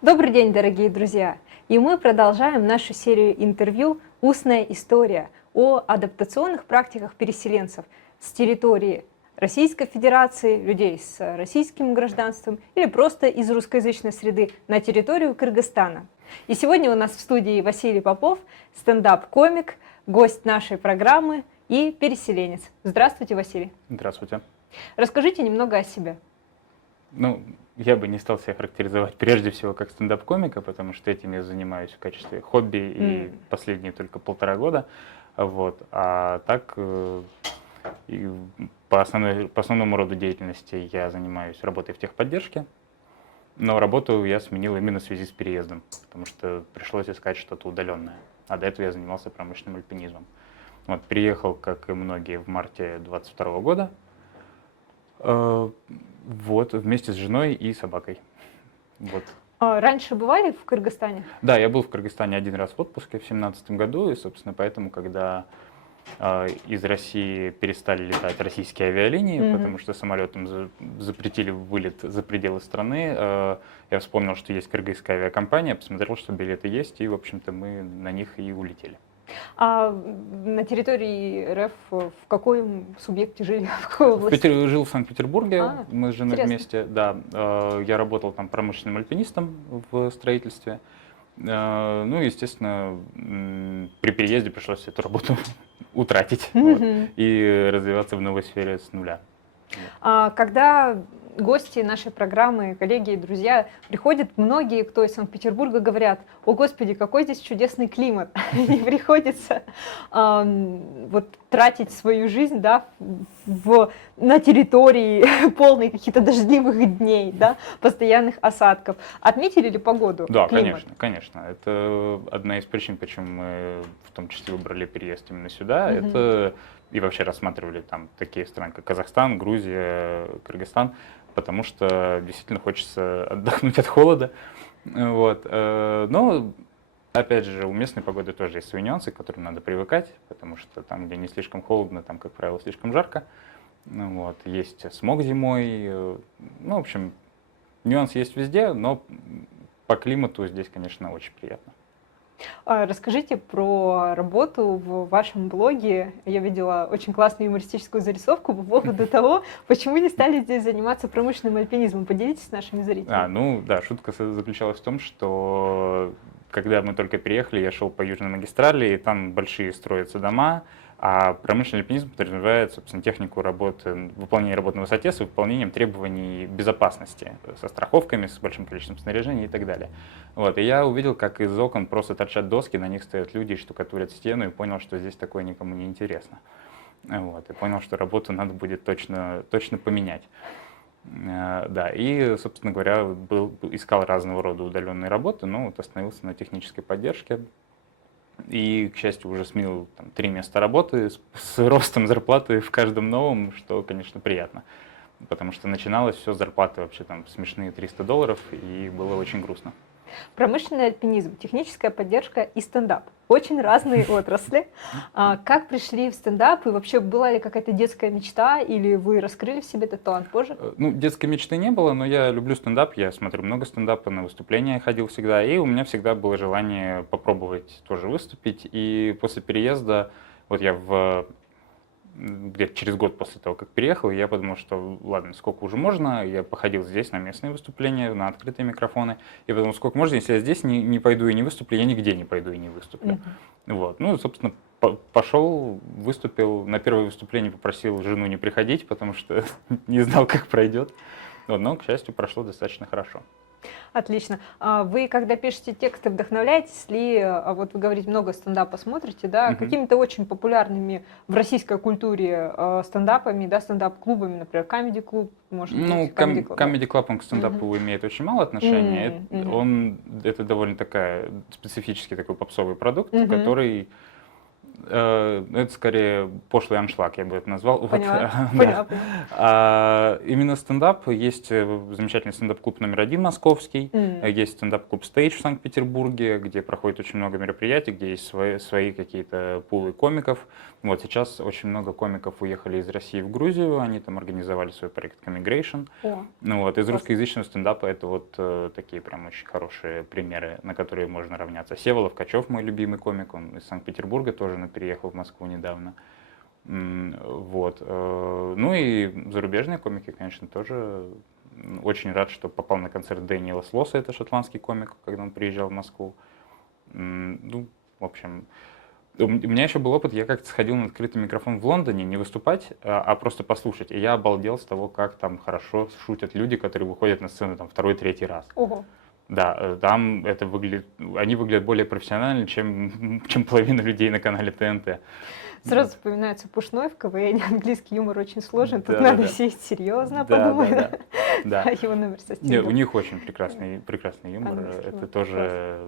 Добрый день, дорогие друзья! И мы продолжаем нашу серию интервью «Устная история» о адаптационных практиках переселенцев с территории Российской Федерации, людей с российским гражданством или просто из русскоязычной среды на территорию Кыргызстана. И сегодня у нас в студии Василий Попов, стендап-комик, гость нашей программы и переселенец. Здравствуйте, Василий. Здравствуйте. Расскажите немного о себе. Я бы не стал себя характеризовать прежде всего как стендап-комика, потому что этим я занимаюсь в качестве хобби и последние только 1,5 года. Вот. А так, и по основному роду деятельности я занимаюсь работой в техподдержке, но работу я сменил именно в связи с переездом, потому что пришлось искать что-то удаленное. А до этого я занимался промышленным альпинизмом. Вот, приехал, как и многие, в марте 2022 года. Вот, вместе с женой и собакой. Вот. А раньше бывали в Кыргызстане? Да, я был в Кыргызстане один раз в отпуске в 2017 году, и, собственно, поэтому, когда из России перестали летать российские авиалинии, потому что самолетам запретили вылет за пределы страны, я вспомнил, что есть кыргызская авиакомпания, посмотрел, что билеты есть, и, в общем-то, мы на них и улетели. А на территории РФ в каком субъекте жили, в какой области? Жил в Санкт-Петербурге, мы с женой интересно. вместе, да. Я работал там промышленным альпинистом в строительстве. Ну, естественно, при переезде пришлось эту работу утратить и развиваться в новой сфере с нуля. Когда гости нашей программы, коллеги и друзья приходят, многие, кто из Санкт-Петербурга, говорят: «О, Господи, какой здесь чудесный климат!» И приходится тратить свою жизнь, да, на территории полной каких-то дождливых дней, да, постоянных осадков. Отметили ли погоду? Да, климат? конечно. Это одна из причин, почему мы в том числе выбрали переезд именно сюда. Это и вообще рассматривали там такие страны, как Казахстан, Грузия, Кыргызстан, потому что действительно хочется отдохнуть от холода. Вот. Но, опять же, у местной погоды тоже есть свои нюансы, к которым надо привыкать, потому что там, где не слишком холодно, там, как правило, слишком жарко. Вот. Есть смог зимой. Ну, в общем, нюансы есть везде, но по климату здесь, конечно, очень приятно. Расскажите про работу в вашем блоге. Я видела очень классную юмористическую зарисовку по поводу того, почему не стали здесь заниматься промышленным альпинизмом. Поделитесь с нашими зрителями. Да, шутка заключалась в том, что когда мы только переехали, я шел по Южной магистрали, и там большие строятся дома, а промышленный альпинизм подразумевает, собственно, технику работы, выполнения работ на высоте с выполнением требований безопасности, со страховками, с большим количеством снаряжения и так далее. Вот, и я увидел, как из окон просто торчат доски, на них стоят люди, штукатурят стену, и понял, что здесь такое никому не интересно. Вот, и понял, что работу надо будет точно поменять. Да, и, собственно говоря, искал разного рода удаленные работы, но вот остановился на технической поддержке. И, к счастью, уже сменил 3 места работы с ростом зарплаты в каждом новом, что, конечно, приятно. Потому что начиналось все с зарплаты вообще там смешные $300, и было очень грустно. Промышленный альпинизм, техническая поддержка и стендап. Очень разные отрасли. Как пришли в стендап? И вообще была ли какая-то детская мечта? Или вы раскрыли в себе этот талант позже? Детской мечты не было, но я люблю стендап. Я смотрю много стендапа, на выступления ходил всегда. И у меня всегда было желание попробовать тоже выступить. И после переезда, вот я где-то через год после того, как переехал, я подумал, что ладно, сколько уже можно, я походил здесь на местные выступления, на открытые микрофоны, и подумал, сколько можно, если я здесь не пойду и не выступлю, я нигде не пойду и не выступлю. Вот. Ну, собственно, пошел, выступил, на первое выступление попросил жену не приходить, потому что не знал, как пройдет, но, к счастью, прошло достаточно хорошо. Отлично. Вы, когда пишете тексты, вдохновляетесь ли, вот вы говорите, много стендапа смотрите, да, какими-то очень популярными в российской культуре стендапами, да, стендап-клубами, например, Comedy Club, может быть, Comedy Club? Comedy Club, он к стендапу имеет очень мало отношения. Это довольно специфический такой попсовый продукт, который Это скорее пошлый аншлаг, я бы это назвал. Вот, Поняла, да. поняла. Именно стендап. Есть замечательный стендап-клуб номер 1 московский, есть стендап-клуб Stage в Санкт-Петербурге, где проходит очень много мероприятий, где есть свои какие-то пулы комиков. Вот сейчас очень много комиков уехали из России в Грузию, они там организовали свой проект Commigration. Ну, вот, из классно. русскоязычного стендапа это вот такие прям очень хорошие примеры, на которые можно равняться. Сева Ловкачев, мой любимый комик, он из Санкт-Петербурга тоже переехал в Москву недавно. Вот. Ну и зарубежные комики, конечно, тоже. Очень рад, что попал на концерт Дэниела Слоса, это шотландский комик, когда он приезжал в Москву. Ну, в общем, у меня еще был опыт, я как-то сходил на открытый микрофон в Лондоне, не выступать, а просто послушать. И я обалдел с того, как там хорошо шутят люди, которые выходят на сцену там второй, третий раз. Ого. Да, там это они выглядят более профессионально, чем половина людей на канале ТНТ. Сразу вспоминается Пушной в КВН, английский юмор очень сложен, тут Да, надо да. сесть серьезно, Да, подумай. да. А его номер со Нет, Стингом. у них очень прекрасный юмор. Английский Это юмор, тоже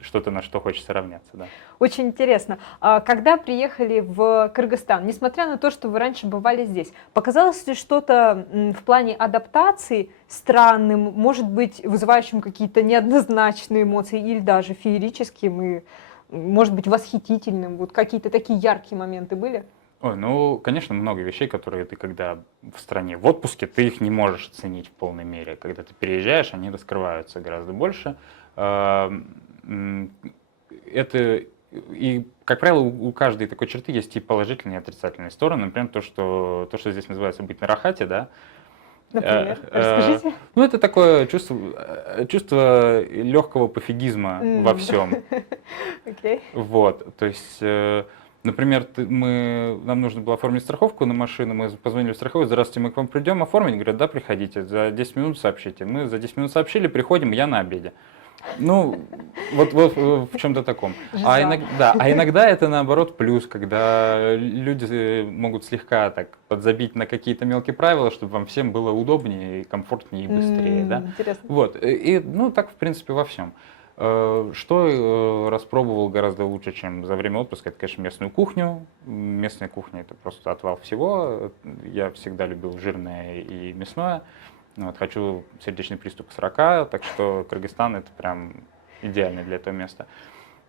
что-то, на что хочется равняться, да. Очень интересно. Когда приехали в Кыргызстан, несмотря на то, что вы раньше бывали здесь, показалось ли что-то в плане адаптации странным, может быть, вызывающим какие-то неоднозначные эмоции или даже феерическим и, может быть, восхитительным? Вот какие-то такие яркие моменты были? Ой, ну, конечно, много вещей, которые ты, когда в стране в отпуске, ты их не можешь оценить в полной мере. Когда ты переезжаешь, они раскрываются гораздо больше. Это и, как правило, у каждой такой черты есть и положительные, и отрицательные стороны. Например, то, что здесь называется быть на рахате, да. Например, расскажите. Ну, это такое чувство легкого пофигизма во всем. Окей. Вот, то есть, например, нам нужно было оформить страховку на машину, мы позвонили в страховую: здравствуйте, мы к вам придем оформить? Говорят, да, приходите, за 10 минут сообщите. Мы за 10 минут сообщили, приходим, я на обеде. Ну, вот в чем-то таком. А иногда это наоборот плюс, когда люди могут слегка так подзабить на какие-то мелкие правила, чтобы вам всем было удобнее, комфортнее и быстрее, да? Интересно. Вот, и ну так в принципе во всем. Что распробовал гораздо лучше, чем за время отпуска, это, конечно, местную кухню. Местная кухня — это просто отвал всего. Я всегда любил жирное и мясное. Вот, хочу сердечный приступ к 40, так что Кыргызстан — это прям идеальное для этого место.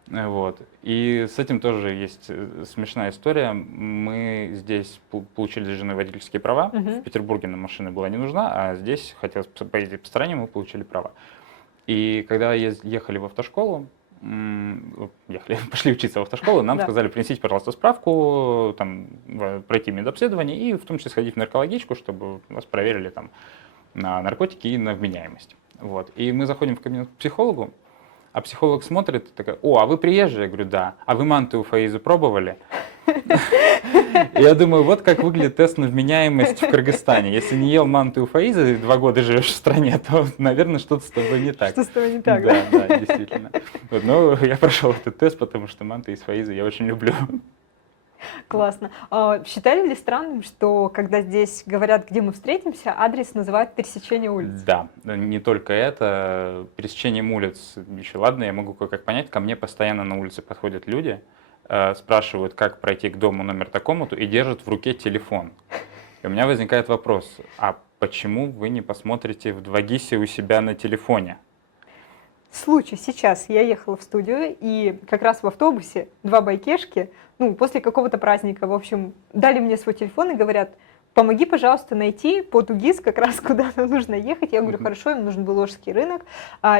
Вот. И с этим тоже есть смешная история. Мы здесь получили с женой водительские права. В Петербурге нам машина была не нужна, а здесь хотелось поездить по стране, мы получили права. И когда ехали в автошколу, пошли учиться в автошколу, нам сказали: принесите, пожалуйста, справку, там, пройти медобследование и в том числе сходить в наркологичку, чтобы вас проверили там на наркотики и на вменяемость. Вот. И мы заходим в кабинет к психологу, а психолог смотрит и такая: о, а вы приезжие? Я говорю, да. А вы манту Фаизу пробовали? Я думаю, вот как выглядит тест на вменяемость в Кыргызстане. Если не ел манту Фаиза и 2 года живешь в стране, то, наверное, что-то с тобой не так. Что с тобой не так, да? Да, действительно. Вот, но я прошел этот тест, потому что манты из Фаиза я очень люблю. Классно. Считали ли странным, что когда здесь говорят, где мы встретимся, адрес называют пересечение улиц? Да, не только это. Пересечением улиц еще ладно, я могу кое-как понять. Ко мне постоянно на улице подходят люди, спрашивают, как пройти к дому номер такому-то, и держат в руке телефон. И у меня возникает вопрос: а почему вы не посмотрите в 2GIS у себя на телефоне? Случай сейчас. Я ехала в студию, и как раз в автобусе 2 байкешки, после какого-то праздника, в общем, дали мне свой телефон и говорят: помоги, пожалуйста, найти по 2GIS как раз куда нам нужно ехать. Я говорю, хорошо, им нужен был Ложский рынок.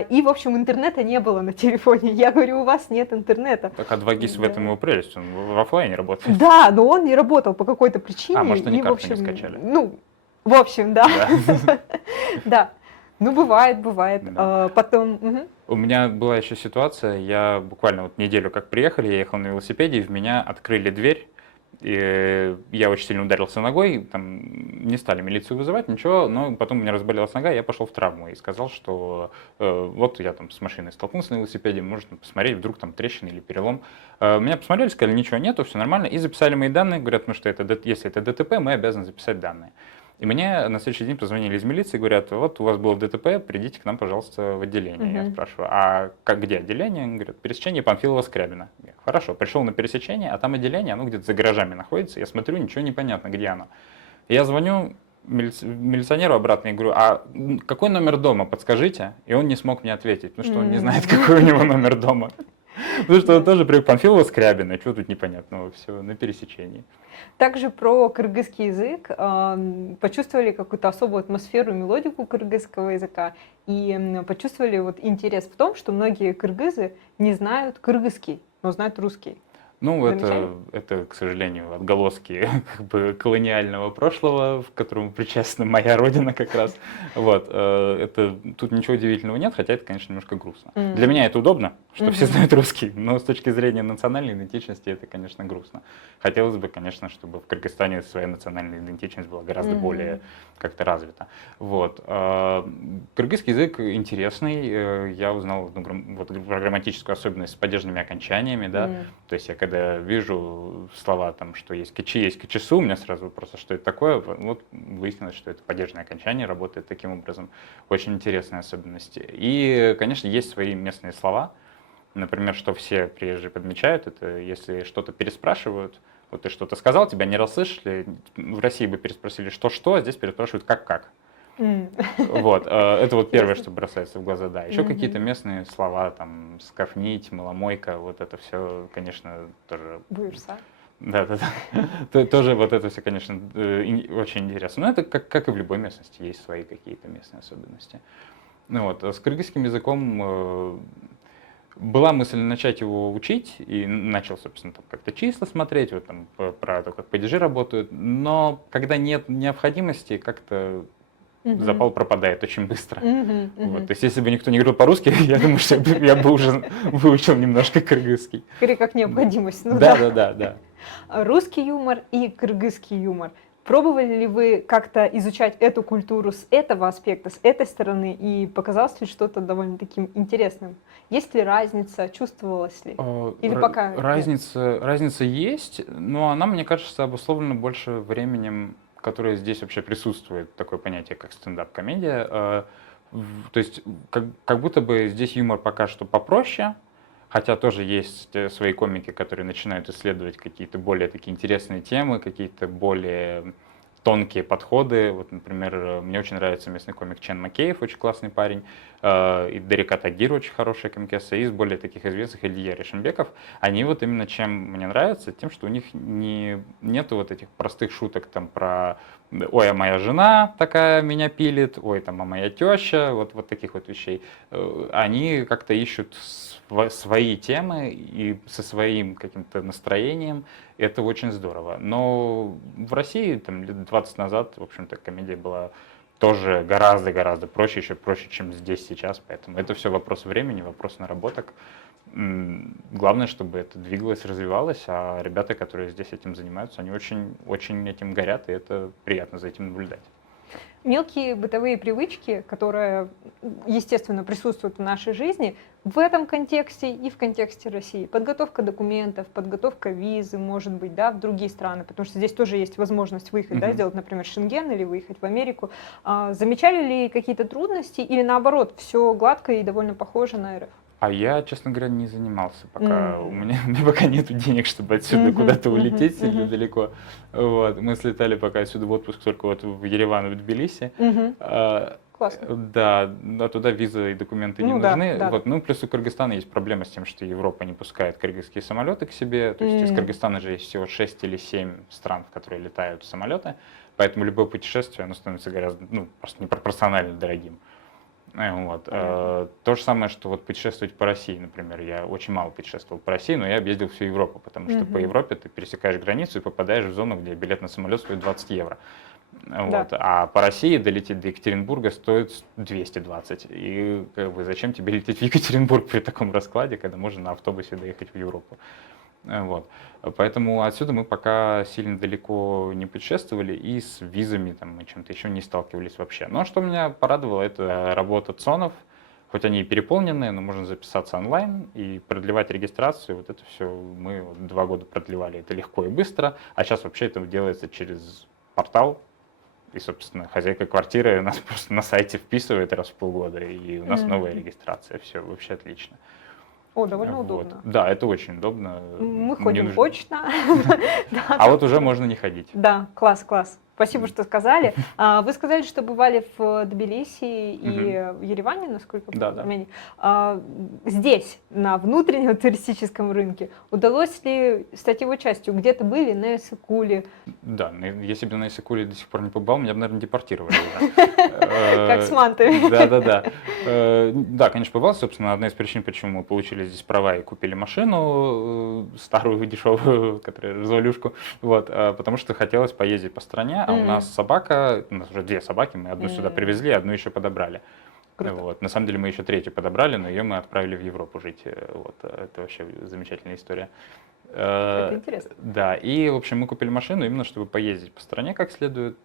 И, в общем, интернета не было на телефоне. Я говорю, у вас нет интернета. Так, а 2GIS в этом его прелесть, он в офлайне работает. Да, но он не работал по какой-то причине. А, может, они и, в карту общем, не скачали. В общем, да. Да. Бывает. Да. Потом... У меня была еще ситуация, я буквально вот неделю как приехали, я ехал на велосипеде, и в меня открыли дверь, и я очень сильно ударился ногой, там не стали милицию вызывать, ничего, но потом у меня разболелась нога, я пошел в травму и сказал, что вот я там с машиной столкнулся на велосипеде, можно посмотреть, вдруг там трещина или перелом. Меня посмотрели, сказали, ничего нету, все нормально, и записали мои данные, говорят, что если это ДТП, мы обязаны записать данные. И мне на следующий день позвонили из милиции и говорят, вот у вас было ДТП, придите к нам, пожалуйста, в отделение. Я спрашиваю, а где отделение? Они говорят, пересечение Панфилова-Скрябина. Я, хорошо, пришел на пересечение, а там отделение, оно где-то за гаражами находится. Я смотрю, ничего не понятно, где оно. И я звоню милиционеру обратно и говорю, а какой номер дома, подскажите? И он не смог мне ответить, потому что он не знает, какой у него номер дома. Потому что он тоже привык Панфилова-Скрябина, что тут непонятного, все на пересечении. Также про кыргызский язык. Почувствовали какую-то особую атмосферу, мелодику кыргызского языка и почувствовали вот интерес в том, что многие кыргызы не знают кыргызский, но знают русский. Ну, это, к сожалению, отголоски как бы колониального прошлого, к которому причастна моя родина как раз. Вот, тут ничего удивительного нет, хотя это, конечно, немножко грустно. Для меня это удобно, что все знают русский, но с точки зрения национальной идентичности это, конечно, грустно. Хотелось бы, конечно, чтобы в Кыргызстане своя национальная идентичность была гораздо более как-то развита. Вот. Кыргызский язык интересный, я узнал вот, грамматическую особенность с падежными окончаниями, да, то есть я когда вижу слова, там, что есть кичи, есть кичису, у меня сразу вопрос, а что это такое? Вот выяснилось, что это падежное окончание, работает таким образом. Очень интересные особенности. И, конечно, есть свои местные слова. Например, что все приезжие подмечают, это если что-то переспрашивают, вот ты что-то сказал, тебя не расслышали, в России бы переспросили что-что, а здесь переспрашивают как. Вот, это вот первое, что бросается в глаза, да. Еще какие-то местные слова, там, скафнить, маломойка, вот это все, конечно, тоже... Бырса. Да. Тоже вот это все, конечно, очень интересно. Но это как и в любой местности, есть свои какие-то местные особенности. Ну вот, с кыргызским языком была мысль начать его учить, и начал, собственно, там как-то числа смотреть, вот там про то, как падежи работают, но когда нет необходимости, как-то запал пропадает очень быстро. Вот. То есть, если бы никто не говорил по-русски, я думаю, что я бы уже выучил немножко кыргызский. Скорее, как необходимость. Ну, да. Русский юмор и кыргызский юмор. Пробовали ли вы как-то изучать эту культуру с этого аспекта, с этой стороны, и показалось ли что-то довольно таким интересным? Есть ли разница, чувствовалась ли? Или пока разница есть, но она, мне кажется, обусловлена больше временем, которое здесь вообще присутствует, такое понятие, как стендап-комедия. То есть как будто бы здесь юмор пока что попроще, хотя тоже есть свои комики, которые начинают исследовать какие-то более такие интересные темы, какие-то более тонкие подходы. Вот, например, мне очень нравится местный комик Чен Макеев, очень классный парень, и Дарика Тагир, очень хорошая комикесса, и из более таких известных Илья Решенбеков. Они вот именно чем мне нравятся, тем, что у них нету вот этих простых шуток там про «Ой, а моя жена такая меня пилит», «Ой, там, а моя теща», вот таких вот вещей. Они как-то ищут свои темы и со своим каким-то настроением. Это очень здорово. Но в России там, лет 20 назад, в общем-то, комедия была тоже гораздо-гораздо проще, еще проще, чем здесь сейчас. Поэтому это все вопрос времени, вопрос наработок. Главное, чтобы это двигалось, развивалось, а ребята, которые здесь этим занимаются, они очень, очень этим горят, и это приятно за этим наблюдать. Мелкие бытовые привычки, которые, естественно, присутствуют в нашей жизни, в этом контексте и в контексте России. Подготовка документов, подготовка визы, может быть, да, в другие страны, потому что здесь тоже есть возможность выехать, да, сделать, например, Шенген или выехать в Америку. Замечали ли какие-то трудности или наоборот, все гладко и довольно похоже на РФ? А я, честно говоря, не занимался пока. У меня пока нет денег, чтобы отсюда куда-то улететь сильно далеко. Вот. Мы слетали пока отсюда в отпуск только вот в Ереван и в Тбилиси. Классно. Да, туда визы и документы не нужны. Да. Вот. Ну, плюс у Кыргызстана есть проблема с тем, что Европа не пускает кыргызские самолеты к себе. То есть из Кыргызстана же есть всего 6 или 7 стран, в которые летают самолеты. Поэтому любое путешествие, оно становится гораздо, просто непропорционально дорогим. Вот. То же самое, что вот путешествовать по России, например. Я очень мало путешествовал по России, но я объездил всю Европу, потому что по Европе ты пересекаешь границу и попадаешь в зону, где билет на самолет стоит 20 евро. Вот. А по России долететь до Екатеринбурга стоит 220. И как бы, зачем тебе лететь в Екатеринбург при таком раскладе, когда можно на автобусе доехать в Европу? Вот. Поэтому отсюда мы пока сильно далеко не путешествовали, и с визами там, мы чем-то еще не сталкивались вообще. Но что меня порадовало, это работа ЦОНов. Хоть они и переполнены, но можно записаться онлайн и продлевать регистрацию. Вот это все мы 2 года продлевали, это легко и быстро. А сейчас вообще это делается через портал. И, собственно, хозяйка квартиры нас просто на сайте вписывает раз в полгода, и у нас новая регистрация. Все, вообще отлично. О, довольно Вот. удобно. Да, это очень удобно. Мы Не ходим нужно. очно. Да, А так вот уже что- можно не ходить. Да, класс, класс. Спасибо, что сказали. Вы сказали, что бывали в Тбилиси и в Ереване, насколько Да, я да. помню. Здесь, на внутреннем туристическом рынке, удалось ли стать его частью? Где-то были на Иссык-Куле? Да, если бы я на Иссык-Куле до сих пор не побывал, меня бы, наверное, депортировали уже. Как с мантами. Да. Да, конечно, побывал. Собственно, одна из причин, почему мы получили здесь права и купили машину старую, дешевую, которая развалюшку, вот, потому что хотелось поездить по стране, а у нас собака, у нас уже 2 собаки, мы одну сюда привезли, одну еще подобрали. Круто. Вот. На самом деле мы еще 3-ю подобрали, но ее мы отправили в Европу жить. Вот. Это вообще замечательная история. Это интересно. Да, и, в общем, мы купили машину именно, чтобы поездить по стране как следует,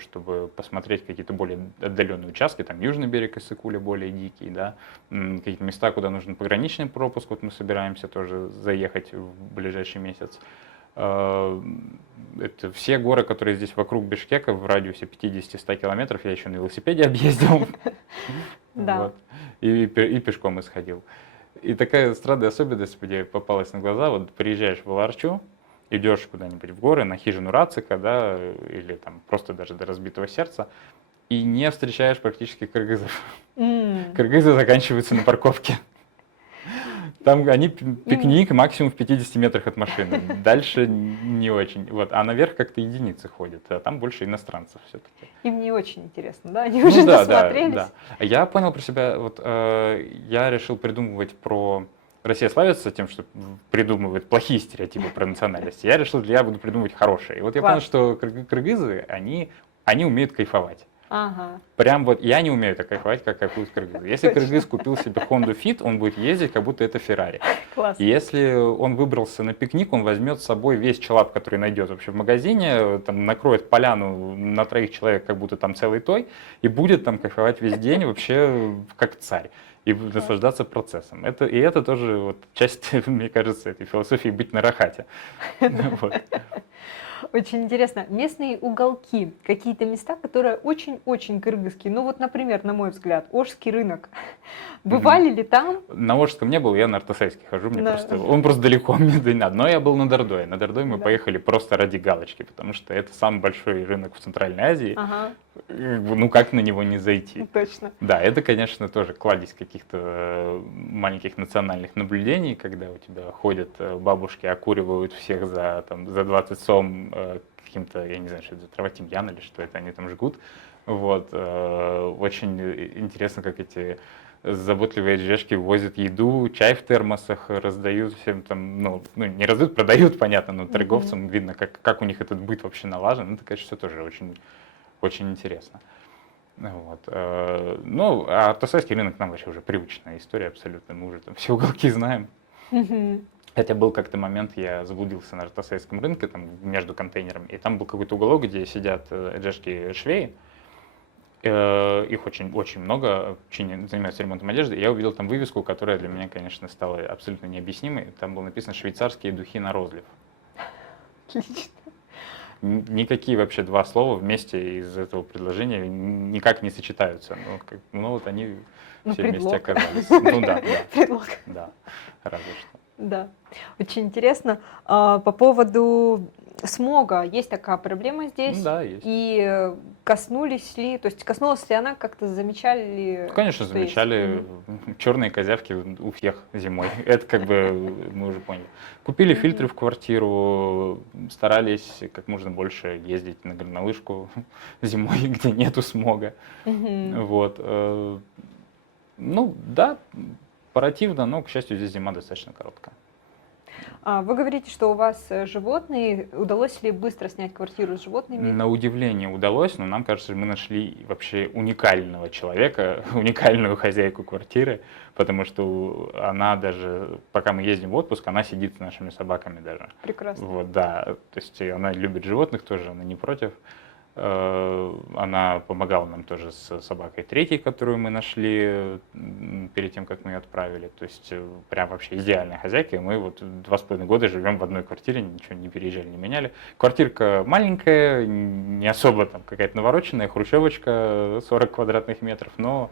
чтобы посмотреть какие-то более отдаленные участки, там Южный берег Иссык-Куля более дикий, да, какие-то места, куда нужен пограничный пропуск, вот мы собираемся тоже заехать в ближайший месяц. Это все горы, которые здесь вокруг Бишкека, в радиусе 50-100 километров, я еще на велосипеде объездил. Да. Вот. И пешком исходил. И такая странная особенность мне попалась на глаза. Вот приезжаешь в Аларчу, идешь куда-нибудь в горы, на хижину Рацика, да, или там просто даже до Разбитого сердца, и не встречаешь практически кыргызов. Кыргызы заканчиваются на парковке. Там они пикник максимум в 50 метрах от машины. Дальше не очень. Вот. А наверх как-то единицы ходят, а там больше иностранцев все-таки. Им не очень интересно, да? Они уже насмотрелись. Да. Я понял про себя, вот я решил придумывать про... Россия славится тем, что придумывает плохие стереотипы про национальности. Я решил, я буду придумывать хорошие. И вот я понял, что кыргызы, они умеют кайфовать. Ага. Прям вот я не умею так кайфовать, как кайфуют кыргызы. Если кыргыз купил себе Honda Fit, он будет ездить, как будто это Феррари. Класс. Если он выбрался на пикник, он возьмет с собой весь челап, который найдет вообще в магазине, там накроет поляну на 3 человек, как будто там целый той, и будет там кайфовать весь день вообще как царь. И наслаждаться процессом. Это тоже вот часть, мне кажется, этой философии быть на рахате. Вот. Очень интересно. Местные уголки, какие-то места, которые очень-очень кыргызские. Ну вот, например, на мой взгляд, Ожский рынок. Бывали ли там? На Ожском не был, я на Артасайске хожу, Да. он просто далеко, мне не надо. Но я был на Дордое. На Дордой мы Да. поехали просто ради галочки, потому что это самый большой рынок в Центральной Азии. Ага, Ну как на него не зайти? точно. Да, это, конечно, тоже кладезь каких-то маленьких национальных наблюдений, когда у тебя ходят бабушки, окуривают всех за 20 сом каким-то, я не знаю, что это, трава тимьян или что это, они там жгут. Вот. Очень интересно, как эти заботливые джешки возят еду, чай в термосах, раздают всем там, ну не раздают, продают, понятно, но торговцам видно, как у них этот быт вообще налажен. Это, конечно, все тоже очень, очень интересно. Вот. Ну, а Артасайский рынок нам вообще уже привычная история абсолютно, мы уже там все уголки знаем. Мгм. Хотя был как-то момент, я заблудился на Артасайском рынке, там между контейнерами, и там был какой-то уголок, где сидят джешки-швеи, их очень много, занимаются ремонтом одежды, и я увидел там вывеску, которая для меня, конечно, стала абсолютно необъяснимой. Там было написано «Швейцарские духи на розлив». Отлично. Никакие вообще 2 слова вместе из этого предложения никак не сочетаются. Ну вот они Ну, все вместе предлог. оказались. Ну да, Предлог. разве что. Да, очень интересно. По поводу смога, есть такая проблема здесь? Да, есть. И коснулась ли она, как-то замечали ли? Конечно, что есть? замечали черные козявки у всех зимой. Это как бы мы уже поняли. Купили фильтры в квартиру, старались как можно больше ездить на горнолыжку зимой, где нету смога. Мгм. Вот. Ну да, противно, но, к счастью, здесь зима достаточно короткая. Вы говорите, что у вас животные. Удалось ли быстро снять квартиру с животными? На удивление удалось, но нам кажется, мы нашли вообще уникального человека, уникальную хозяйку квартиры, потому что она даже, пока мы ездим в отпуск, она сидит с нашими собаками даже. Прекрасно. Вот, да, то есть она любит животных тоже, она не против. Она помогала нам тоже с собакой третьей, которую мы нашли перед тем, как мы ее отправили. То есть прям вообще идеальная хозяйка. И мы вот 2,5 года живем в одной квартире, ничего не переезжали, не меняли. Квартирка маленькая, не особо там какая-то навороченная, хрущевочка 40 квадратных метров, но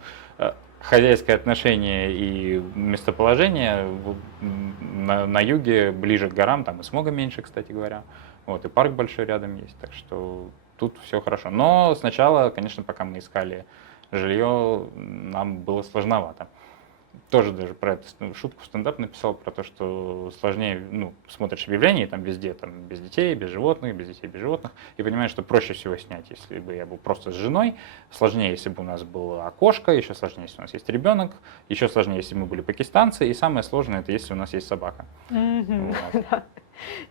хозяйское отношение и местоположение на юге, ближе к горам, там и смога меньше, кстати говоря. Вот, и парк большой рядом есть, так что тут все хорошо. Но сначала, конечно, пока мы искали жилье, нам было сложновато. Тоже даже про эту шутку в стендап написал, про то, что сложнее, ну, смотришь объявления, там везде, там, без детей, без животных, без детей, без животных, и понимаешь, что проще всего снять, если бы я был просто с женой, сложнее, если бы у нас было окошко, еще сложнее, если у нас есть ребенок, еще сложнее, если мы были пакистанцы, и самое сложное, это если у нас есть собака. Вот. Да,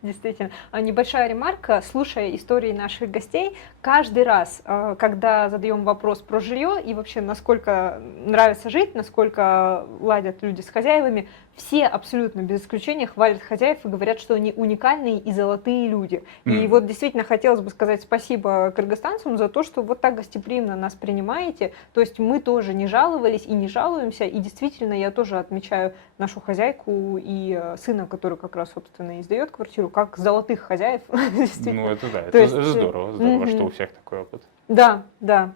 действительно. Небольшая ремарка. Слушая истории наших гостей, каждый раз, когда задаем вопрос про жилье и вообще насколько нравится жить, насколько ладят люди с хозяевами, все абсолютно без исключения хвалят хозяев и говорят, что они уникальные и золотые люди. И вот действительно хотелось бы сказать спасибо кыргызстанцам за то, что вот так гостеприимно нас принимаете. То есть мы тоже не жаловались и не жалуемся. И действительно, я тоже отмечаю нашу хозяйку и сына, который как раз, собственно, и сдает квартиру, как золотых хозяев. Ну, это да, это здорово, что у всех такой опыт. Да, да.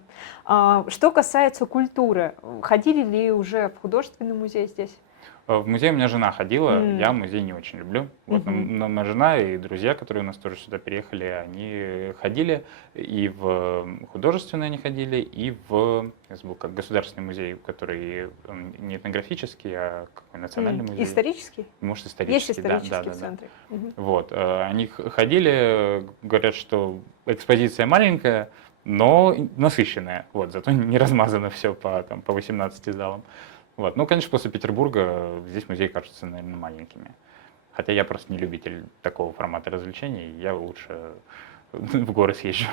Что касается культуры, ходили ли уже в художественный музей здесь? В музей у меня жена ходила, я музей не очень люблю. Вот, но моя жена и друзья, которые у нас тоже сюда переехали, они ходили, и в художественный они ходили, и в, я забыл, как государственный музей, который не этнографический, а какой национальный музей. Исторический? Может, исторический, есть исторический да. в центре. Вот, они ходили, говорят, что экспозиция маленькая, но насыщенная, вот, зато не размазано все по 18 залам. Вот. Ну, конечно, после Петербурга здесь музеи кажутся, наверное, маленькими. Хотя я просто не любитель такого формата развлечений, я лучше в горы съезжу.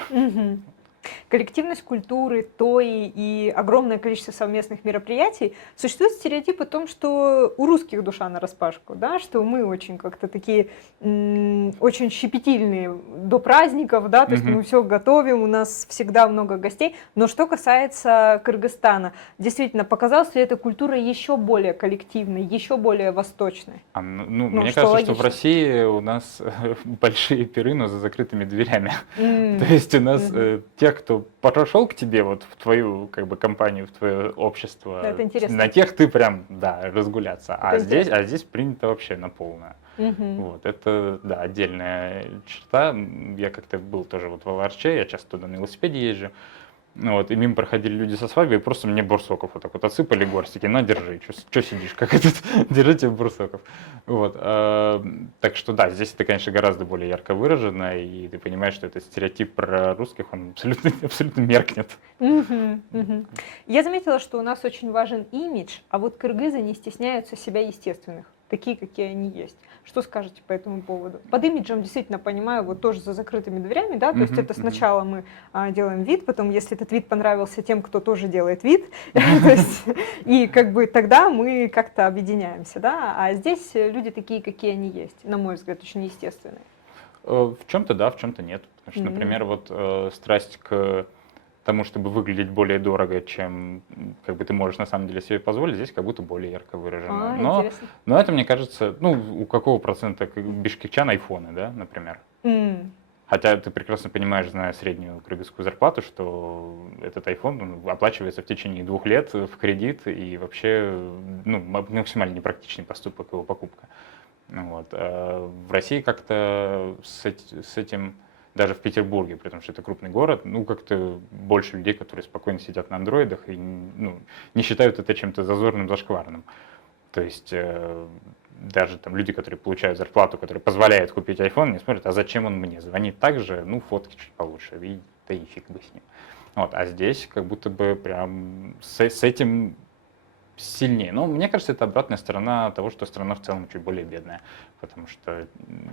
Коллективность культуры, тои и огромное количество совместных мероприятий. Существует стереотип о том, что у русских душа нараспашку, да, что мы очень как-то такие очень щепетильные до праздников, да, то есть мы все готовим, у нас всегда много гостей. Но что касается Кыргызстана, действительно, показалась ли эта культура еще более коллективной, еще более восточной? Мне кажется, что в России у нас большие пиры, но за закрытыми дверями. То есть у нас те, кто пошел к тебе вот в твою как бы компанию, в твое общество, на тех ты прям, да, разгуляться. А здесь принято вообще на полное. Вот, это, да, отдельная черта. Я как-то был тоже вот в Аларче, я часто туда на велосипеде езжу. Вот, и мимо проходили люди со свадьбой, и просто мне бурсоков вот так вот отсыпали горстики, на, держи, что сидишь, как этот, держите бурсоков. Вот, так что да, здесь это, конечно, гораздо более ярко выражено, и ты понимаешь, что этот стереотип про русских, он абсолютно меркнет. Я заметила, что у нас очень важен имидж, а вот кыргызы не стесняются себя естественных, такие, какие они есть. Что скажете по этому поводу? Под имиджем действительно понимаю, вот тоже за закрытыми дверями, да, то есть это сначала мы делаем вид, потом, если этот вид понравился тем, кто тоже делает вид, и как бы тогда мы как-то объединяемся, да, а здесь люди такие, какие они есть, на мой взгляд, очень естественные. В чем-то да, в чем-то нет. Потому что, например, вот страсть к тому, чтобы выглядеть более дорого, чем как бы ты можешь на самом деле себе позволить, здесь как будто более ярко выражено. Но это, мне кажется, у какого процента бишкекчан айфоны, да, например. Хотя ты прекрасно понимаешь, зная среднюю кыргызскую зарплату, что этот iPhone оплачивается в течение 2 лет в кредит, и вообще максимально непрактичный поступок его покупка. Вот. В России как-то с этим, даже в Петербурге, потому что это крупный город, как-то больше людей, которые спокойно сидят на андроидах и не считают это чем-то зазорным, зашкварным. То есть даже там люди, которые получают зарплату, которая позволяет купить iPhone, не смотрят, а зачем он мне? Звонит так же, фотки чуть получше, да и фиг бы с ним. Вот. А здесь как будто бы прям с этим сильнее. Но мне кажется, это обратная сторона того, что страна в целом чуть более бедная, потому что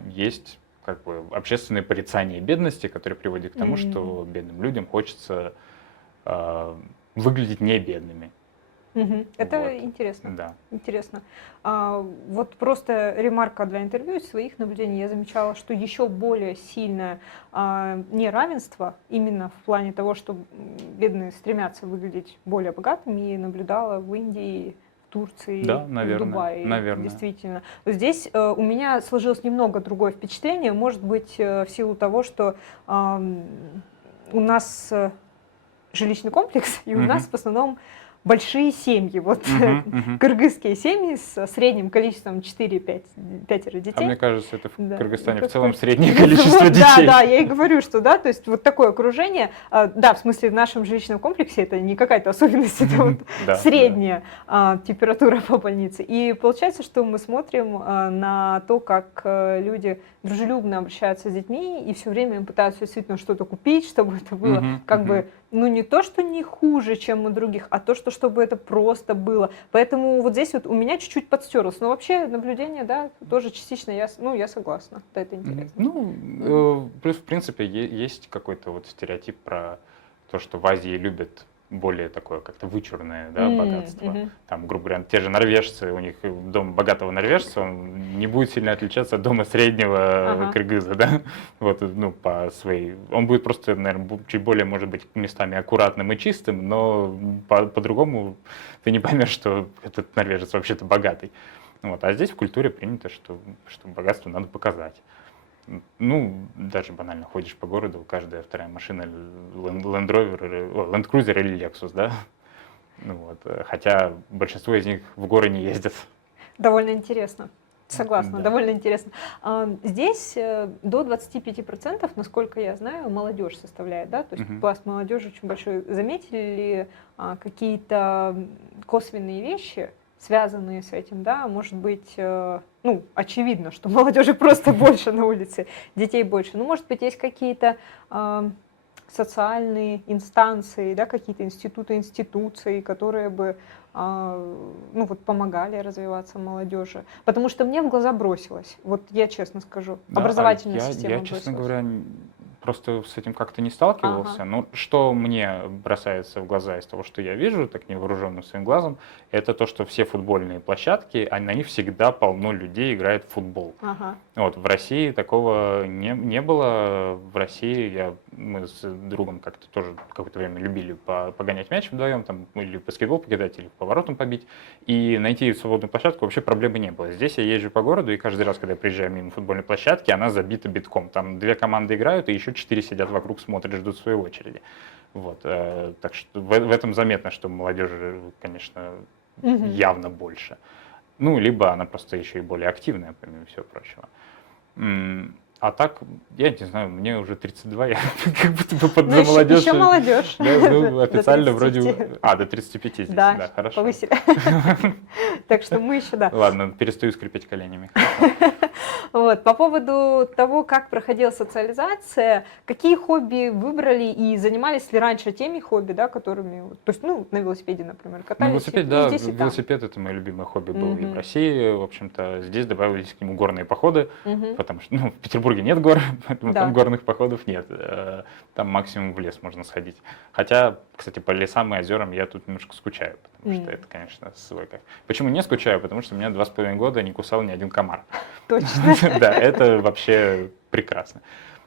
есть как бы общественное порицание бедности, которое приводит к тому, что бедным людям хочется выглядеть не бедными. Это Вот. интересно. Да. Интересно. Вот просто ремарка для интервью из своих наблюдений. Я замечала, что еще более сильное неравенство именно в плане того, что бедные стремятся выглядеть более богатыми, и наблюдала в Индии, в Турции, Да, в наверное, Дубае. наверное. Действительно. Здесь у меня сложилось немного другое впечатление, может быть, в силу того, что у нас жилищный комплекс, и у нас в основном большие семьи. Вот кыргызские семьи с средним количеством 4-5 детей. А мне кажется, это в Да. Кыргызстане в Как-то- целом среднее количество Вот, детей. Да, я и говорю, что да, то есть вот такое окружение, да, в смысле в нашем жилищном комплексе это не какая-то особенность, это вот Да, средняя температура по больнице. И получается, что мы смотрим на то, как люди дружелюбно обращаются с детьми и все время им пытаются действительно что-то купить, чтобы это было как бы, ну не то, что не хуже, чем у других, а то, что чтобы это просто было. Поэтому вот здесь вот у меня чуть-чуть подстерлось. Но вообще наблюдение, да, тоже частично я согласна. Да, это интересно. Ну, плюс, в принципе, есть какой-то вот стереотип про то, что в Азии любят более такое как-то вычурное, да, богатство. Там, грубо говоря, те же норвежцы, у них дом богатого норвежца, он не будет сильно отличаться от дома среднего кыргыза, да, вот, ну, по своей, он будет просто, наверное, чуть более, может быть, местами аккуратным и чистым, но по-другому ты не поймешь, что этот норвежец вообще-то богатый. Вот. А здесь в культуре принято, что богатство надо показать. Ну, даже банально ходишь по городу, каждая вторая машина Land Rover, Land Cruiser или Lexus, да? Ну, вот. Хотя большинство из них в горы не ездят. Довольно интересно. Согласна, Да. довольно интересно. Здесь до 25%, насколько я знаю, молодежь составляет, да? То есть пласт молодежи очень большой. Заметили ли какие-то косвенные вещи, связанные с этим, да? Может быть, ну, очевидно, что молодежи просто больше на улице, детей больше. Ну, может быть, есть какие-то социальные инстанции, да, какие-то институты, институции, которые бы ну, вот, помогали развиваться молодежи. Потому что мне в глаза бросилось, вот я честно скажу, Да, образовательная система я, честно бросилась. говоря, просто с этим как-то не сталкивался. Но что мне бросается в глаза из того, что я вижу, так невооруженным своим глазом, это то, что все футбольные площадки, на них всегда полно людей играет в футбол. Вот, в России такого не было. В России мы с другом как-то тоже какое-то время любили погонять мяч вдвоем, там, или баскетбол покидать, или по воротам побить. И найти свободную площадку вообще проблемы не было. Здесь я езжу по городу, и каждый раз, когда я приезжаю мимо футбольной площадки, она забита битком. Там 2 команды играют, и еще 4 сидят вокруг, смотрят, ждут своей очереди. Вот, так что в этом заметно, что молодежи, конечно, явно больше. Ну, либо она просто еще и более активная, помимо всего прочего. А так, я не знаю, мне уже 32, я как будто бы под Ну, молодежь. еще молодежь. Да, ну, официально До вроде... 35. До 35 здесь, Да, да, хорошо. повысили. Так что мы еще, да. Ладно, перестаю скрипеть коленями. Вот, по поводу того, как проходила социализация, какие хобби выбрали и занимались ли раньше теми хобби, да, которыми, то есть, ну, на велосипеде, например, На катались? велосипед, и да, здесь, и там. велосипед это мое любимое хобби было и в России, в общем-то, здесь добавились к нему горные походы, потому что, ну, в Петербурге нет гор, поэтому Да. там горных походов нет, там максимум в лес можно сходить. Хотя, кстати, по лесам и озерам я тут немножко скучаю, потому что это, конечно, свой кайф. Почему не скучаю? Потому что меня 2,5 года не кусал ни один комар. Точно. Да, это вообще прекрасно.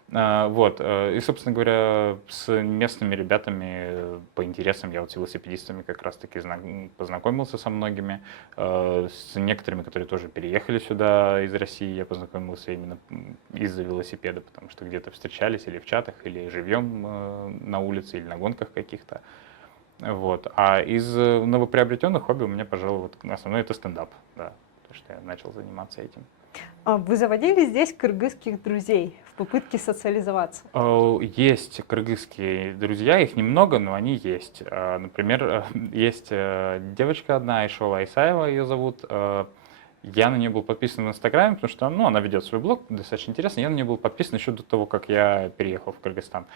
Вот, и, собственно говоря, с местными ребятами по интересам, я вот с велосипедистами как раз-таки познакомился со многими, с некоторыми, которые тоже переехали сюда из России, я познакомился именно из-за велосипеда, потому что где-то встречались или в чатах, или живем на улице, или на гонках каких-то. Вот. А из новоприобретенных хобби у меня, пожалуй, вот основное это стендап, да, то, что я начал заниматься этим. Вы заводили здесь кыргызских друзей в попытке социализоваться? Есть кыргызские друзья, их немного, но они есть. Например, есть девочка одна, Айшола Айсаева ее зовут. Я на нее был подписан в Инстаграме, потому что она ведет свой блог, достаточно интересно. Я на нее был подписан еще до того, как я переехал в Кыргызстан.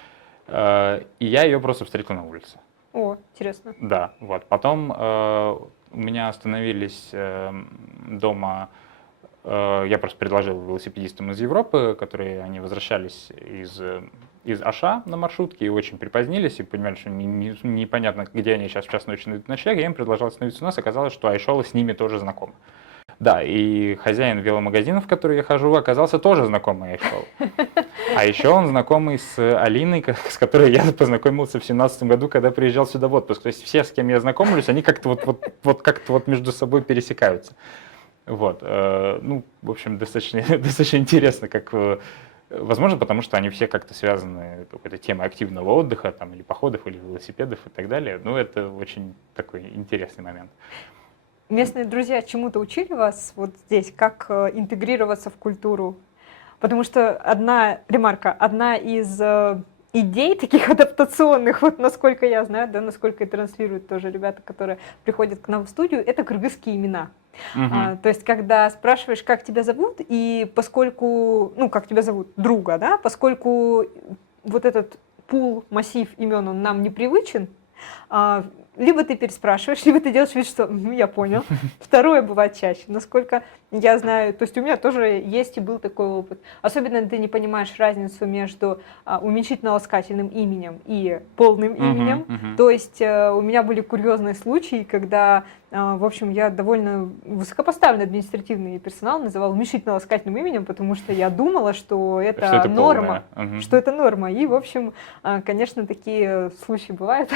И я ее просто встретил на улице. О, интересно. Да, вот. Потом у меня остановились дома Я просто предложил велосипедистам из Европы, которые они возвращались из Аша на маршрутке и очень припозднились, и понимали, что непонятно, где они сейчас в час ночи найдут ночлег, я им предложил остановиться у нас, оказалось, что Айшола с ними тоже знаком. Да, и хозяин веломагазина, в который я хожу, оказался тоже знакомый Айшол. А еще он знакомый с Алиной, с которой я познакомился в 2017 году, когда приезжал сюда в отпуск. То есть все, с кем я знакомлюсь, они как-то вот между собой пересекаются. Вот, ну, в общем, достаточно интересно, возможно, потому что они все как-то связаны какой-то темой активного отдыха, там, или походов, или велосипедов и так далее. Ну, это очень такой интересный момент. Местные друзья чему-то учили вас вот здесь, как интегрироваться в культуру? Потому что одна из идей таких адаптационных, вот насколько я знаю, да, насколько и транслируют тоже ребята, которые приходят к нам в студию, это кыргызские имена. То есть, когда спрашиваешь, как тебя зовут, и поскольку, ну, как тебя зовут, друга, да, поскольку вот этот массив имен, он нам непривычен, либо ты переспрашиваешь, либо ты делаешь вид, что я понял. Второе бывает чаще. Насколько я знаю, то есть у меня тоже есть и был такой опыт. Особенно ты не понимаешь разницу между уменьшительно-ласкательным именем и полным именем. То есть у меня были курьезные случаи, когда, в общем, я довольно высокопоставленный административный персонал называл уменьшительно-ласкательным именем, потому что я думала, что это норма. Что это норма. И, в общем, конечно, такие случаи бывают.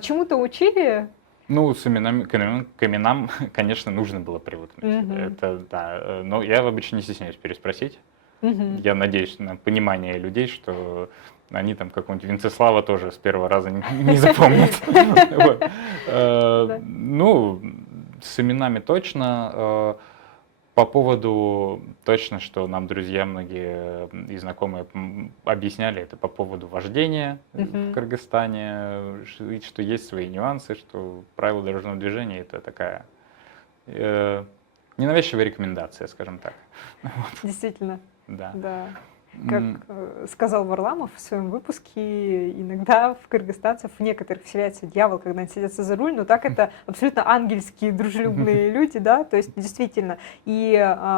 Чему-то учили? Ну, к именам, конечно, нужно было привыкнуть. Это да. Но я обычно не стесняюсь переспросить. Я надеюсь на понимание людей, что они там какого-нибудь Венцеслава тоже с первого раза не запомнят. Ну, с именами точно. По поводу точно, что нам друзья многие и знакомые объясняли, это по поводу вождения в Кыргызстане, что есть свои нюансы, что правила дорожного движения это такая ненавязчивая рекомендация, скажем так. Действительно. Да. Да. Как сказал Варламов в своем выпуске, иногда в кыргызстанцев в некоторых вселяется дьявол, когда они садятся за руль, но так это абсолютно ангельские, дружелюбные люди, да, то есть действительно, и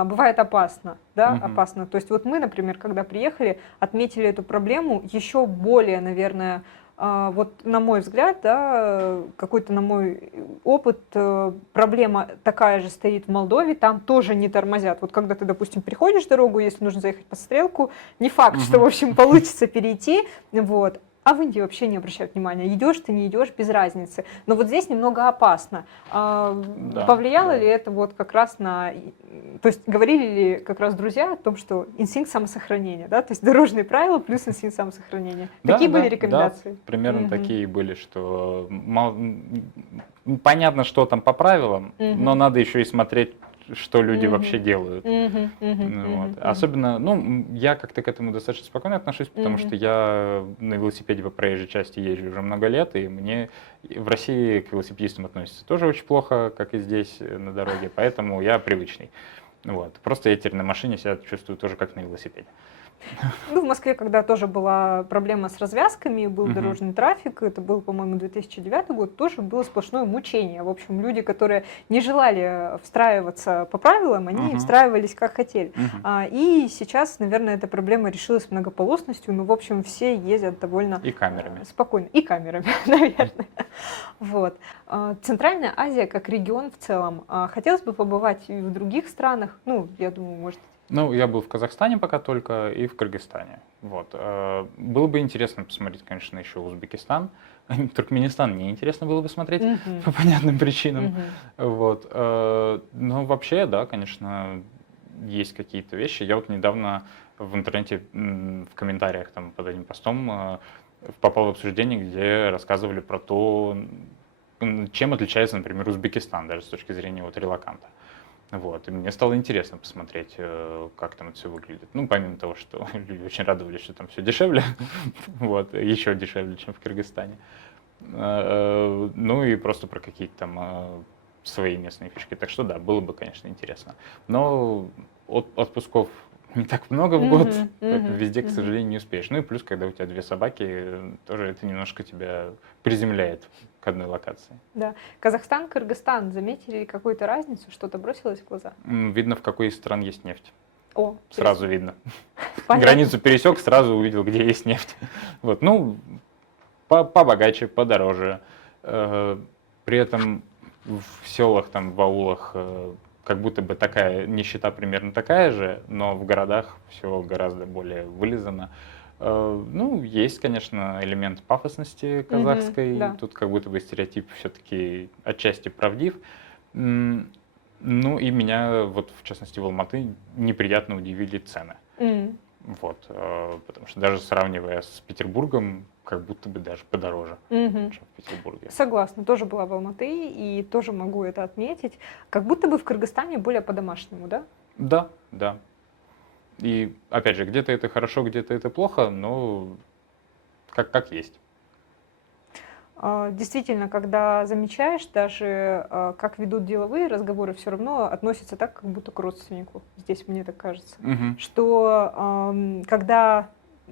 бывает опасно, да, опасно. То есть вот мы, например, когда приехали, отметили эту проблему еще более, наверное, вот на мой взгляд, да, какой-то на мой опыт, проблема такая же стоит в Молдове, там тоже не тормозят. Вот когда ты, допустим, переходишь дорогу, если нужно заехать под стрелку, не факт, что, в общем, получится перейти, вот. А в Индии вообще не обращают внимания. Идешь ты, не идешь, без разницы. Но вот здесь немного опасно. Повлияло ли это вот как раз на... То есть говорили ли как раз друзья о том, что инстинкт самосохранения, да? То есть дорожные правила плюс инстинкт самосохранения. Такие были рекомендации? Да, примерно такие были, что понятно, что там по правилам, но надо еще и смотреть, что люди вообще делают. Особенно, ну, я как-то к этому достаточно спокойно отношусь, потому что я на велосипеде по проезжей части езжу уже много лет, и мне в России к велосипедистам относятся тоже очень плохо, как и здесь на дороге, поэтому я привычный. Вот. Просто я теперь на машине себя чувствую тоже как на велосипеде. Ну, в Москве, когда тоже была проблема с развязками, был дорожный трафик, это был, по-моему, 2009 год, тоже было сплошное мучение. В общем, люди, которые не желали встраиваться по правилам, они встраивались как хотели. И сейчас, наверное, эта проблема решилась многополосностью, но, в общем, все ездят довольно спокойно. И камерами, наверное. Вот. Центральная Азия как регион в целом. Хотелось бы побывать и в других странах, ну, я думаю, может... Ну, я был в Казахстане пока только и в Кыргызстане. Вот. Было бы интересно посмотреть, конечно, еще Узбекистан. Туркменистан мне интересно было бы смотреть по понятным причинам. Вот. Но вообще, да, конечно, есть какие-то вещи. Я вот недавно в интернете в комментариях там, под одним постом попал в обсуждение, где рассказывали про то, чем отличается, например, Узбекистан, даже с точки зрения вот релаканта. Вот. И мне стало интересно посмотреть, как там это все выглядит. Ну, помимо того, что люди очень радовались, что там все дешевле, вот, еще дешевле, чем в Кыргызстане. Ну и просто про какие-то там свои местные фишки. Так что да, было бы, конечно, интересно. Но отпусков не так много в год, везде, к сожалению, не успеешь. Ну и плюс, когда у тебя 2 собаки, тоже это немножко тебя приземляет к одной локации. Да. Казахстан, Кыргызстан, заметили ли какую-то разницу? Что-то бросилось в глаза? Видно, в какой из стран есть нефть. О, Сразу видно. понятно. Границу пересек, сразу увидел, где есть нефть. Вот, ну, побогаче, подороже. При этом в селах, там, в аулах как будто бы такая нищета примерно такая же, но в городах все гораздо более вылизано. Ну, есть, конечно, элемент пафосности казахской. Да. Тут как будто бы стереотип все-таки отчасти правдив. Ну и меня, вот в частности в Алматы, неприятно удивили цены. Вот, потому что даже сравнивая с Петербургом, как будто бы даже подороже, чем в Петербурге. Согласна, тоже была в Алматы и тоже могу это отметить. Как будто бы в Кыргызстане более по-домашнему, да? Да, да. И опять же, где-то это хорошо, где-то это плохо, но как есть. Действительно, когда замечаешь, даже как ведут деловые разговоры, все равно относятся так, как будто к родственнику. Здесь мне так кажется. Что когда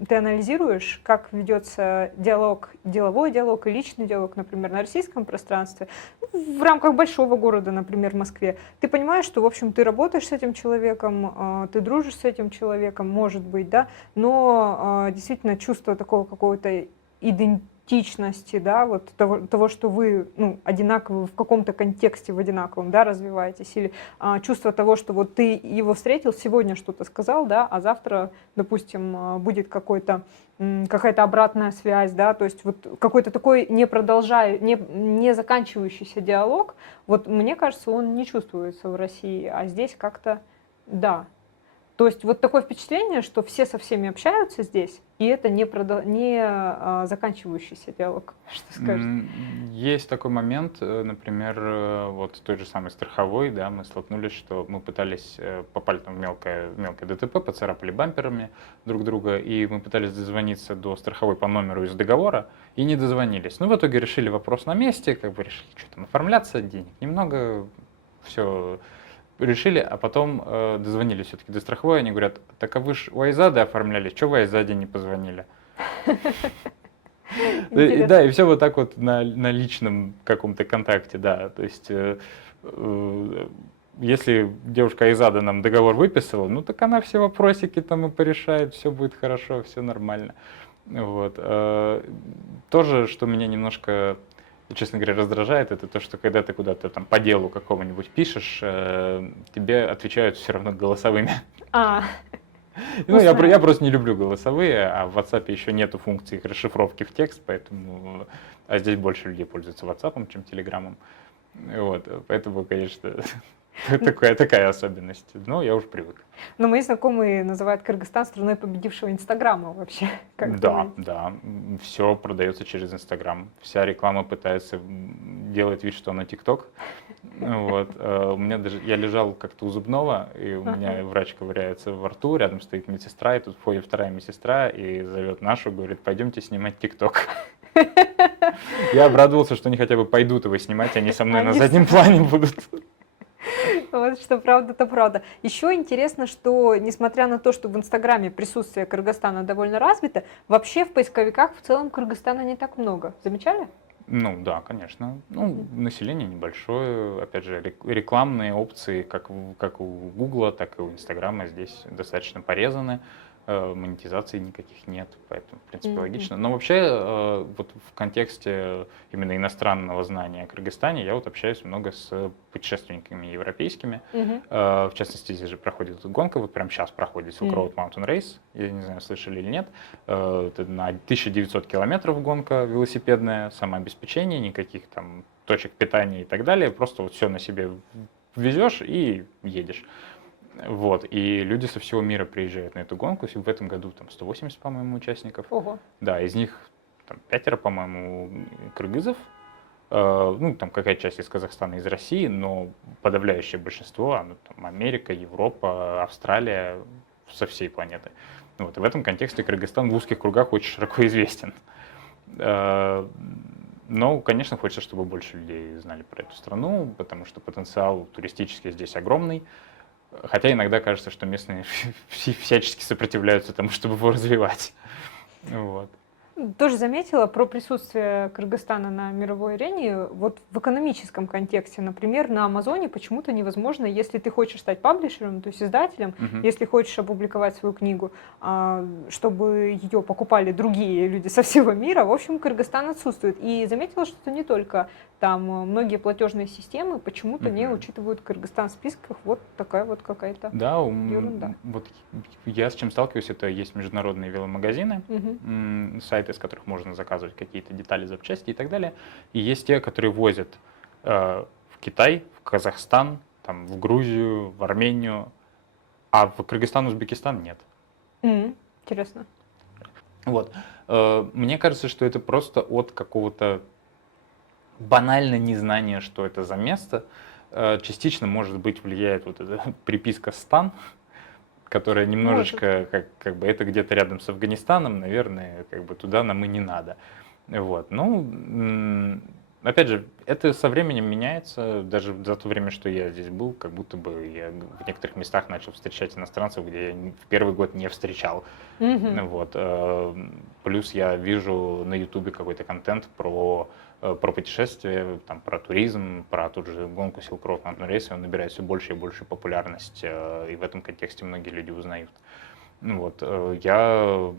ты анализируешь, как ведется диалог, деловой диалог и личный диалог, например, на российском пространстве, в рамках большого города, например, в Москве, ты понимаешь, что, в общем, ты работаешь с этим человеком, ты дружишь с этим человеком, может быть, да, но действительно чувство такого какого-то идентичности, да, вот того, что вы, ну, одинаковы в каком-то контексте, в одинаковом, да, развиваетесь, или чувство того, что вот ты его встретил, сегодня что-то сказал, да, а завтра, допустим, будет какая-то обратная связь, да, то есть вот какой-то такой не заканчивающийся диалог, вот мне кажется, он не чувствуется в России, а здесь как-то, да. То есть вот такое впечатление, что все со всеми общаются здесь, и это не заканчивающийся диалог. Что скажешь? Есть такой момент, например, вот той же самой страховой, да, мы столкнулись, что мы пытались, попали там в мелкое ДТП, поцарапали бамперами друг друга, и мы пытались дозвониться до страховой по номеру из договора, и не дозвонились. Ну, в итоге решили вопрос на месте, как бы решили, что там оформляться, денег немного, все решили, а потом дозвонились все-таки до страховой, они говорят, так а вы же у Айзады оформлялись, что вы Айзаде не позвонили? Да, и все вот так вот на личном каком-то контакте, да, то есть если девушка Айзада нам договор выписала, ну так она все вопросики там и порешает, все будет хорошо, все нормально. Вот. Тоже, что меня немножко, честно говоря, раздражает, это то, что когда ты куда-то там по делу какого-нибудь пишешь, тебе отвечают все равно голосовыми. Ну, я просто не люблю голосовые, а в WhatsApp еще нету функции их расшифровки в текст, поэтому, а здесь больше людей пользуются WhatsApp, чем Telegram. Вот, поэтому, конечно, такая особенность. Но я уже привык. Но мои знакомые называют Кыргызстан страной победившего Инстаграма вообще. Да, все продается через Инстаграм. Вся реклама пытается делать вид, что она ТикТок. Вот. У меня даже, я лежал как-то у зубного, и у меня врач ковыряется во рту, рядом стоит медсестра, и тут входит вторая медсестра и зовет нашу, говорит, пойдемте снимать ТикТок. Я обрадовался, что они хотя бы пойдут его снимать, они со мной на заднем плане будут. Вот что правда, то правда. Еще интересно, что несмотря на то, что в Инстаграме присутствие Кыргызстана довольно развито, вообще в поисковиках в целом Кыргызстана не так много. Замечали? Ну да, конечно. Ну, население небольшое, опять же, рекламные опции, как у Гугла, так и у Инстаграма здесь достаточно порезаны. Монетизации никаких нет, поэтому, в принципе, логично. Но вообще, вот в контексте именно иностранного знания о Кыргызстане, я вот общаюсь много с путешественниками европейскими. В частности, здесь же проходит гонка, вот прямо сейчас проходит Silk Road Mountain Race, я не знаю, слышали или нет. Это на 1900 километров гонка велосипедная, самообеспечение, никаких там точек питания и так далее, просто вот все на себе везешь и едешь. Вот, и люди со всего мира приезжают на эту гонку. В этом году там 180, по-моему, участников. Ого. Да, из них там 5, по-моему, кыргызов. Ну, там какая часть из Казахстана, из России, но подавляющее большинство, там, Америка, Европа, Австралия, со всей планеты. Вот, и в этом контексте Кыргызстан в узких кругах очень широко известен. Но, конечно, хочется, чтобы больше людей знали про эту страну, потому что потенциал туристический здесь огромный. Хотя иногда кажется, что местные всячески сопротивляются тому, чтобы его развивать. Вот. Тоже заметила про присутствие Кыргызстана на мировой арене. Вот в экономическом контексте, например, на Амазоне почему-то невозможно, если ты хочешь стать паблишером, то есть издателем, Мгм. если хочешь опубликовать свою книгу, чтобы ее покупали другие люди со всего мира, в общем, Кыргызстан отсутствует. И заметила, что это не только там многие платежные системы почему-то не Мгм. учитывают Кыргызстан в списках. Вот такая вот какая-то Да, ерунда. вот я с чем сталкиваюсь, это есть международные веломагазины, Мгм. сайты, с которых можно заказывать какие-то детали, запчасти и так далее. И есть те, которые возят в Китай, в Казахстан, там, в Грузию, в Армению, а в Кыргызстан, Узбекистан нет. Интересно. Вот. Мне кажется, что это просто от какого-то банально незнания, что это за место. Частично, может быть, влияет вот эта приписка «стан», которая Может. немножечко, как бы это где-то рядом с Афганистаном, наверное, как бы туда нам и не надо. Вот. Ну, опять же, это со временем меняется. Даже за то время, что я здесь был, как будто бы я в некоторых местах начал встречать иностранцев, где я в первый год не встречал. Мгм. Вот. Плюс я вижу на Ютубе какой-то контент про путешествия, там, про туризм, про ту же гонку Silk Road Mountain Race, он набирает все больше и больше популярность, и в этом контексте многие люди узнают. Ну вот, я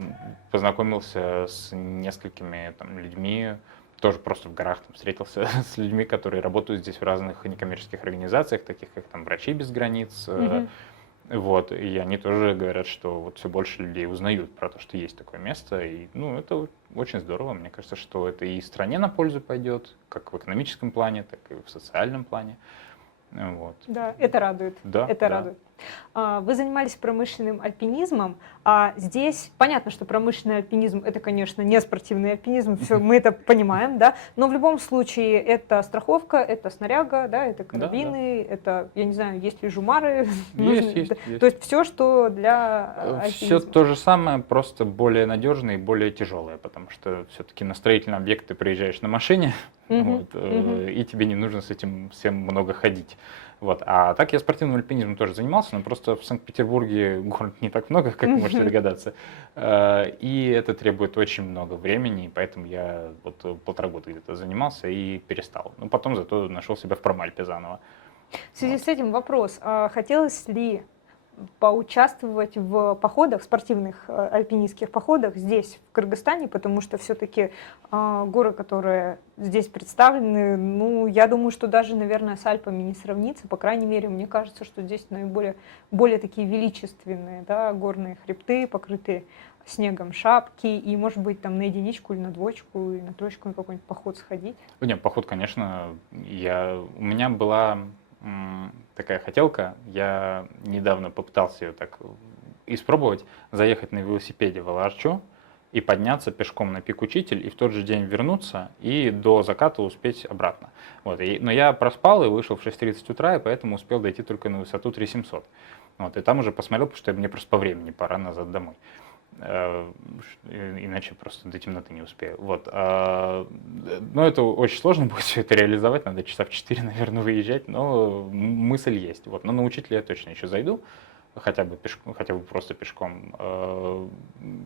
познакомился с несколькими там, людьми, тоже просто в горах там, встретился с людьми, которые работают здесь в разных некоммерческих организациях, таких как там «Врачи без границ», Мгм. вот, и они тоже говорят, что вот все больше людей узнают про то, что есть такое место, и, ну, это очень здорово. Мне кажется, что это и стране на пользу пойдет, как в экономическом плане, так и в социальном плане. Вот. Да, это радует. Да, Это да. радует. Вы занимались промышленным альпинизмом, а здесь понятно, что промышленный альпинизм это, конечно, не спортивный альпинизм, все мы это понимаем, да, но в любом случае это страховка, это снаряга, да, это Да, да. карабины, это, я не знаю, есть ли жумары, Есть, нужны, есть, да, то есть. есть все, что для Все альпинизма. то же самое, просто более надежное и более тяжелое, потому что все-таки на строительный объект ты приезжаешь на машине, Мгм, вот, мгм. и тебе не нужно с этим всем много ходить. Вот. А так я спортивным альпинизмом тоже занимался, но просто в Санкт-Петербурге город не так много, как вы можете Мгм. догадаться. И это требует очень много времени, и поэтому я вот 1,5 года где-то занимался и перестал. Но потом зато нашел себя в Промальпе заново. В связи Вот. с этим вопрос, хотелось ли поучаствовать в походах, спортивных альпинистских походах здесь, в Кыргызстане, потому что все-таки горы, которые здесь представлены, ну, я думаю, что даже, наверное, с Альпами не сравнится, по крайней мере, мне кажется, что здесь наиболее более такие величественные, да, горные хребты, покрытые снегом шапки, и, может быть, там на единичку или на двоечку, или на троечку на какой-нибудь поход сходить. Нет, поход, конечно, у меня была такая хотелка, я недавно попытался ее так испробовать, заехать на велосипеде в Аларчу и подняться пешком на пик Учитель, и в тот же день вернуться, и до заката успеть обратно. Вот, но я проспал и вышел в 6:30 утра, и поэтому успел дойти только на высоту 3700. Вот, и там уже посмотрел, потому что мне просто по времени пора назад домой. Иначе просто до темноты не успею. Вот. Но это очень сложно будет все это реализовать, надо часа в 4, наверное, выезжать, но мысль есть. Вот. Но на учителя я точно еще зайду, хотя бы пешком, хотя бы просто пешком.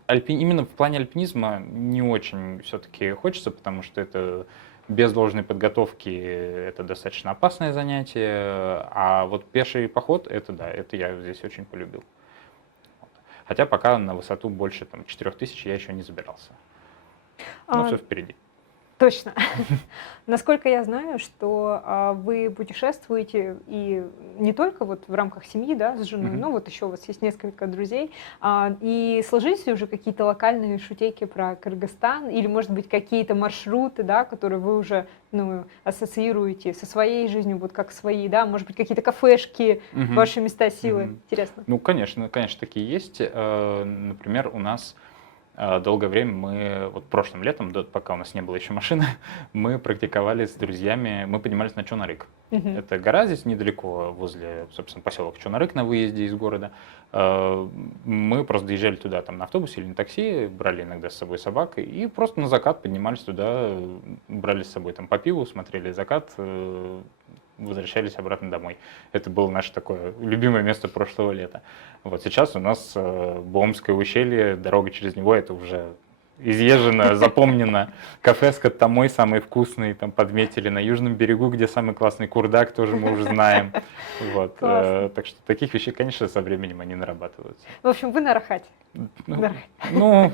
Именно в плане альпинизма не очень все-таки хочется, потому что это без должной подготовки это достаточно опасное занятие, а вот пеший поход, это да, это я здесь очень полюбил. Хотя пока на высоту больше 4000 я еще не забирался. Но А, все впереди. Точно. Насколько я знаю, что вы путешествуете и не только вот в рамках семьи, да, с женой, Мгм. но вот еще у вас есть несколько друзей. И сложились ли уже какие-то локальные шутейки про Кыргызстан или, может быть, какие-то маршруты, да, которые вы уже, ну, ассоциируете со своей жизнью, вот как свои, да, может быть, какие-то кафешки, Мгм. ваши места силы. Мгм. Интересно. Ну, конечно, конечно, такие есть. Например, у нас долгое время мы, вот прошлым летом, пока у нас не было еще машины, мы практиковали с друзьями, мы поднимались на Чонарык. Мгм. Это гора здесь недалеко, возле, собственно, поселок Чонарык на выезде из города. Мы просто доезжали туда там, на автобусе или на такси, брали иногда с собой собак и просто на закат поднимались туда, брали с собой там по пиву, смотрели закат, возвращались обратно домой. Это было наше такое любимое место прошлого лета. Вот сейчас у нас Бомское ущелье, дорога через него, это уже изъезжено, запомнено. Кафе с Коттамой самый вкусный, там подметили. На Южном берегу, где самый классный курдак, тоже мы уже знаем. Вот. Классно. Так что таких вещей, конечно, со временем они нарабатываются. В общем, вы на Рахате. Ну,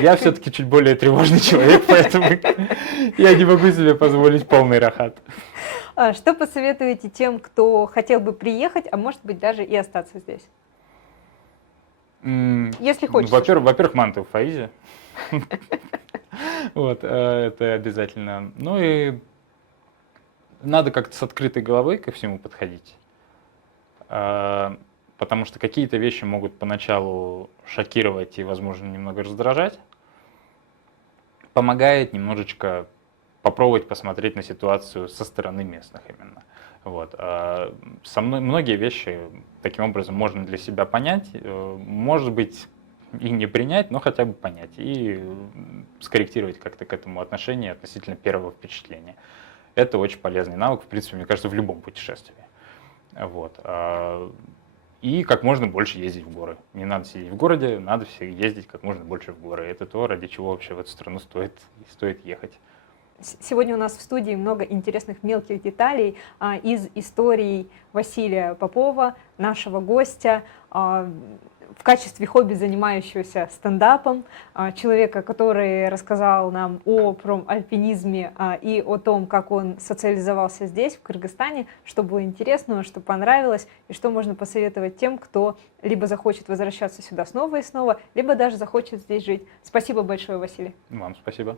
я все-таки чуть более тревожный человек, поэтому я не могу себе позволить полный рахат. Что посоветуете тем, кто хотел бы приехать, а может быть даже и остаться здесь? Если хочется. Во-первых, манты в Фаизе. Вот, это обязательно. Ну и надо как-то с открытой головой ко всему подходить. Потому что какие-то вещи могут поначалу шокировать и, возможно, немного раздражать. Помогает немножечко попробовать посмотреть на ситуацию со стороны местных именно. Вот. Многие вещи таким образом можно для себя понять, может быть и не принять, но хотя бы понять и скорректировать как-то к этому отношение относительно первого впечатления. Это очень полезный навык, в принципе, мне кажется, в любом путешествии. Вот. И как можно больше ездить в горы. Не надо сидеть в городе, надо ездить как можно больше в горы. Это то, ради чего вообще в эту страну стоит ехать. Сегодня у нас в студии много интересных мелких деталей из истории Василия Попова, нашего гостя, в качестве хобби занимающегося стендапом, человека, который рассказал нам о промальпинизме и о том, как он социализовался здесь, в Кыргызстане, что было интересного, что понравилось, и что можно посоветовать тем, кто либо захочет возвращаться сюда снова и снова, либо даже захочет здесь жить. Спасибо большое, Василий. Вам спасибо.